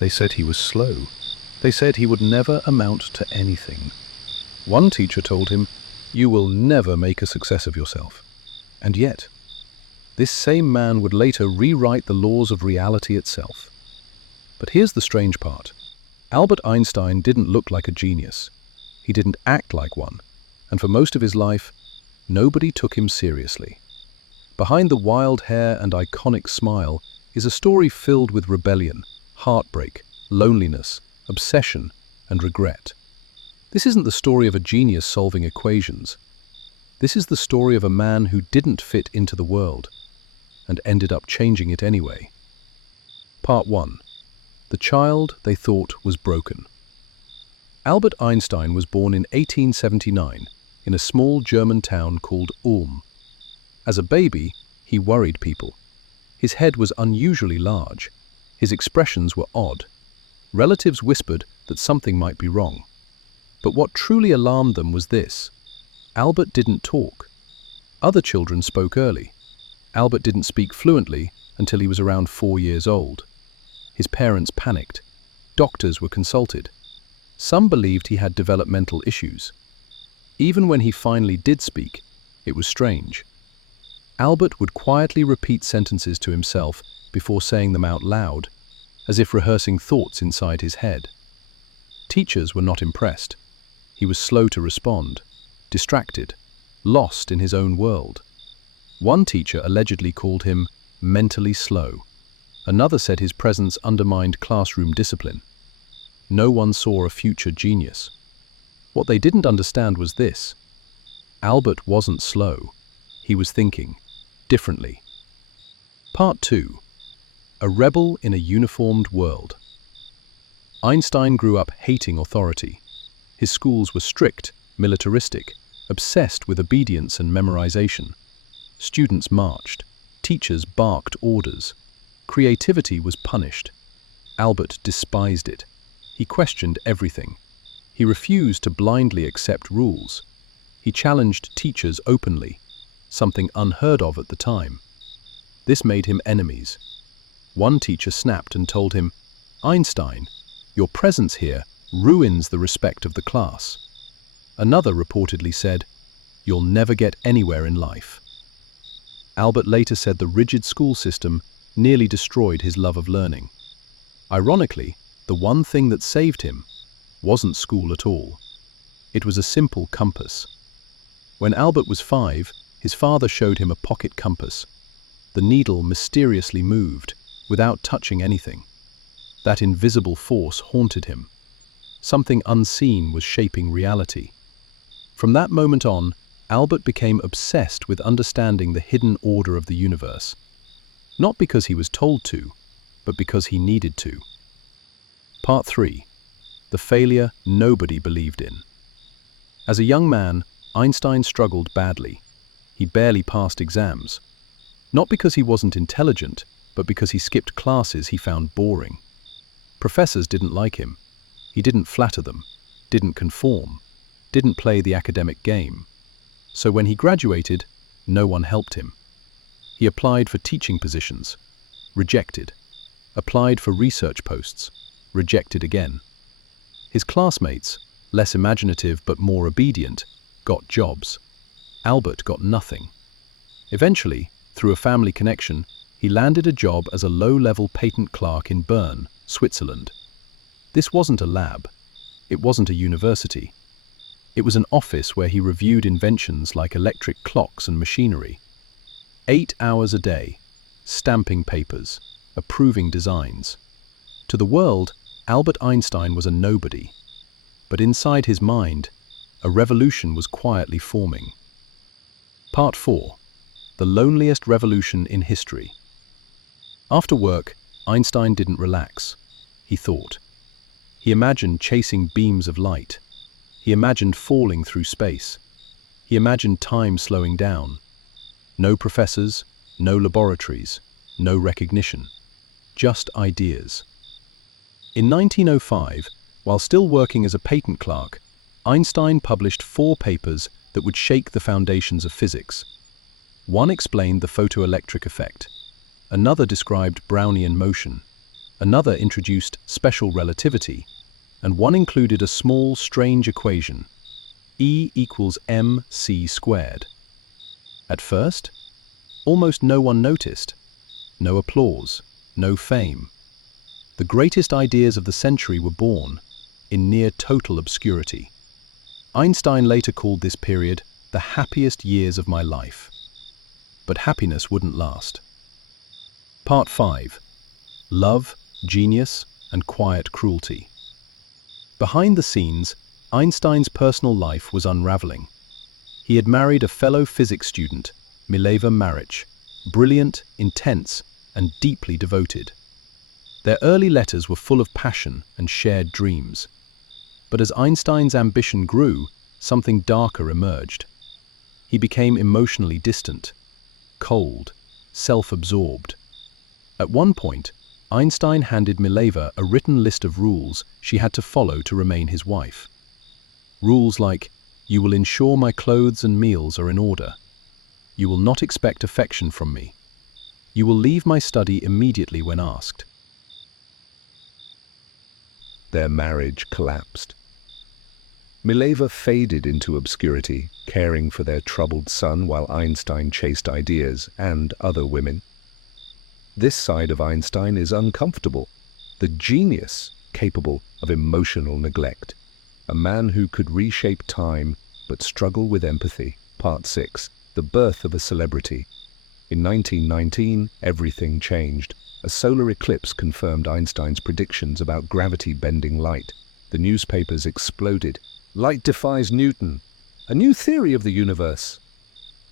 They said he was slow. They said he would never amount to anything. One teacher told him, "You will never make a success of yourself." And yet, this same man would later rewrite the laws of reality itself. But here's the strange part. Albert Einstein didn't look like a genius. He didn't act like one. And for most of his life, nobody took him seriously. Behind the wild hair and iconic smile is a story filled with rebellion, heartbreak, loneliness, obsession, and regret. This isn't the story of a genius solving equations. This is the story of a man who didn't fit into the world and ended up changing it anyway. Part 1. The child they thought was broken. Albert Einstein was born in 1879 in a small German town called Ulm. As a baby, he worried people. His head was unusually large. His expressions were odd. Relatives whispered that something might be wrong. But what truly alarmed them was this: Albert didn't talk. Other children spoke early. Albert didn't speak fluently until he was around 4 years old. His parents panicked. Doctors were consulted. Some believed he had developmental issues. Even when he finally did speak, it was strange. Albert would quietly repeat sentences to himself before saying them out loud, as if rehearsing thoughts inside his head. Teachers were not impressed. He was slow to respond, distracted, lost in his own world. One teacher allegedly called him mentally slow. Another said his presence undermined classroom discipline. No one saw a future genius. What they didn't understand was this: Albert wasn't slow. He was thinking differently. Part 2. A rebel in a uniformed world. Einstein grew up hating authority. His schools were strict, militaristic, obsessed with obedience and memorization. Students marched. Teachers barked orders. Creativity was punished. Albert despised it. He questioned everything. He refused to blindly accept rules. He challenged teachers openly, something unheard of at the time. This made him enemies. One teacher snapped and told him, "Einstein, your presence here ruins the respect of the class." Another reportedly said, "You'll never get anywhere in life." Albert later said the rigid school system nearly destroyed his love of learning. Ironically, the one thing that saved him wasn't school at all. It was a simple compass. When Albert was 5, his father showed him a pocket compass. The needle mysteriously moved, without touching anything. That invisible force haunted him. Something unseen was shaping reality. From that moment on, Albert became obsessed with understanding the hidden order of the universe. Not because he was told to, but because he needed to. Part 3. The failure nobody believed in. As a young man, Einstein struggled badly. He barely passed exams. Not because he wasn't intelligent, but because he skipped classes he found boring. Professors didn't like him. He didn't flatter them, didn't conform, didn't play the academic game. So when he graduated, no one helped him. He applied for teaching positions, rejected. Applied for research posts, rejected again. His classmates, less imaginative but more obedient, got jobs. Albert got nothing. Eventually, through a family connection, he landed a job as a low-level patent clerk in Bern, Switzerland. This wasn't a lab. It wasn't a university. It was an office where he reviewed inventions like electric clocks and machinery. 8 hours a day, stamping papers, approving designs. To the world, Albert Einstein was a nobody. But inside his mind, a revolution was quietly forming. Part 4. The loneliest revolution in history. After work, Einstein didn't relax. He thought. He imagined chasing beams of light. He imagined falling through space. He imagined time slowing down. No professors, no laboratories, no recognition. Just ideas. In 1905, while still working as a patent clerk, Einstein published 4 papers that would shake the foundations of physics. One explained the photoelectric effect. Another described Brownian motion. Another introduced special relativity, and one included a small, strange equation, E equals mc squared. At first, almost no one noticed. No applause, no fame. The greatest ideas of the century were born in near total obscurity. Einstein later called this period the happiest years of my life. But happiness wouldn't last. Part 5. Love, Genius, and Quiet Cruelty. Behind the scenes, Einstein's personal life was unraveling. He had married a fellow physics student, Mileva Maric, brilliant, intense, and deeply devoted. Their early letters were full of passion and shared dreams. But as Einstein's ambition grew, something darker emerged. He became emotionally distant, cold, self-absorbed. At one point, Einstein handed Mileva a written list of rules she had to follow to remain his wife. Rules like, "You will ensure my clothes and meals are in order. You will not expect affection from me. You will leave my study immediately when asked." Their marriage collapsed. Mileva faded into obscurity, caring for their troubled son while Einstein chased ideas and other women. This side of Einstein is uncomfortable, the genius capable of emotional neglect, a man who could reshape time but struggle with empathy. Part 6. The birth of a celebrity. In 1919, everything changed. A solar eclipse confirmed Einstein's predictions about gravity bending light. The newspapers exploded. "Light defies Newton. A new theory of the universe."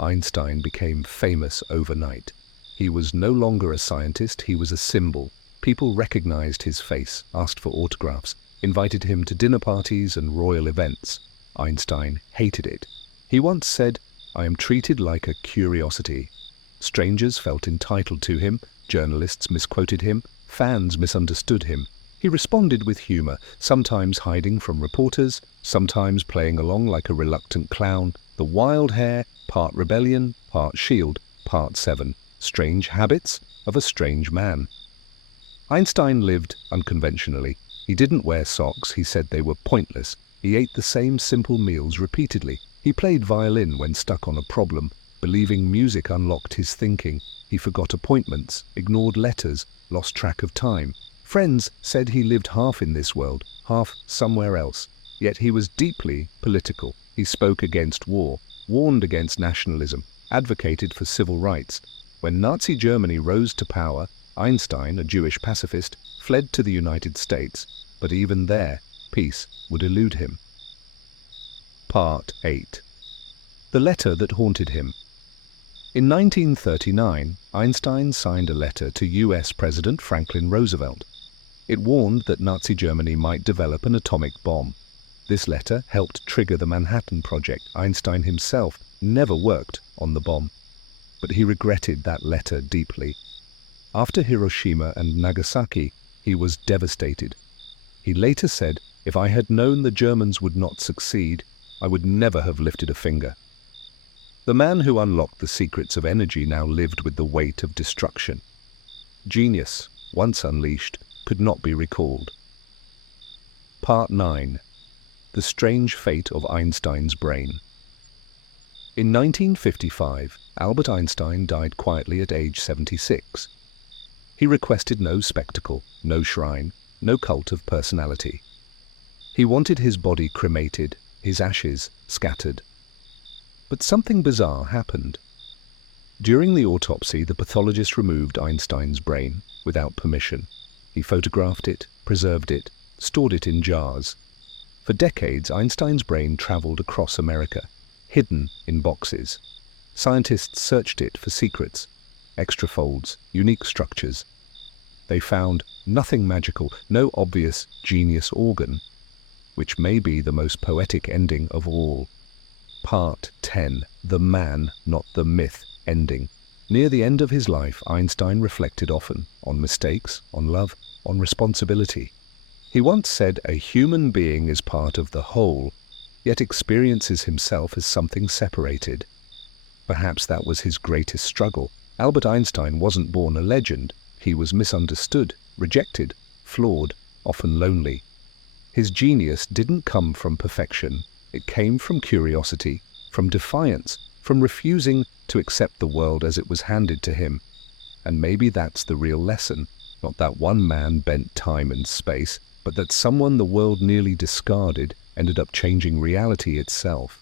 Einstein became famous overnight. He was no longer a scientist, he was a symbol. People recognized his face, asked for autographs, invited him to dinner parties and royal events. Einstein hated it. He once said, "I am treated like a curiosity." Strangers felt entitled to him, journalists misquoted him, fans misunderstood him. He responded with humor, sometimes hiding from reporters, sometimes playing along like a reluctant clown. The wild hair, part rebellion, part shield. Part 7. Strange habits of a strange man. Einstein lived unconventionally. He didn't wear socks, he said they were pointless. He ate the same simple meals repeatedly. He played violin when stuck on a problem, believing music unlocked his thinking. He forgot appointments, ignored letters, lost track of time. Friends said he lived half in this world, half somewhere else. Yet he was deeply political. He spoke against war, warned against nationalism, advocated for civil rights. When Nazi Germany rose to power, Einstein, a Jewish pacifist, fled to the United States. But even there, peace would elude him. Part 8. The letter that haunted him. In 1939, Einstein signed a letter to US President Franklin Roosevelt. It warned that Nazi Germany might develop an atomic bomb. This letter helped trigger the Manhattan Project. Einstein himself never worked on the bomb, but he regretted that letter deeply. After Hiroshima and Nagasaki, he was devastated. He later said, "If I had known the Germans would not succeed, I would never have lifted a finger." The man who unlocked the secrets of energy now lived with the weight of destruction. Genius, once unleashed, could not be recalled. Part 9. The strange fate of Einstein's brain. In 1955, Albert Einstein died quietly at age 76. He requested no spectacle, no shrine, no cult of personality. He wanted his body cremated, his ashes scattered. But something bizarre happened. During the autopsy, the pathologist removed Einstein's brain without permission. He photographed it, preserved it, stored it in jars. For decades, Einstein's brain traveled across America, hidden in boxes. Scientists searched it for secrets, extra folds, unique structures. They found nothing magical, no obvious genius organ, which may be the most poetic ending of all. Part 10. The man, not the myth, ending. Near the end of his life, Einstein reflected often on mistakes, on love, on responsibility. He once said, "A human being is part of the whole, yet experiences himself as something separated." Perhaps that was his greatest struggle. Albert Einstein wasn't born a legend. He was misunderstood. rejected, flawed, often lonely. His genius didn't come from perfection. It came from curiosity, from defiance, from refusing to accept the world as it was handed to him. And maybe that's the real lesson, not that one man bent time and space, but that someone the world nearly discarded ended up changing reality itself.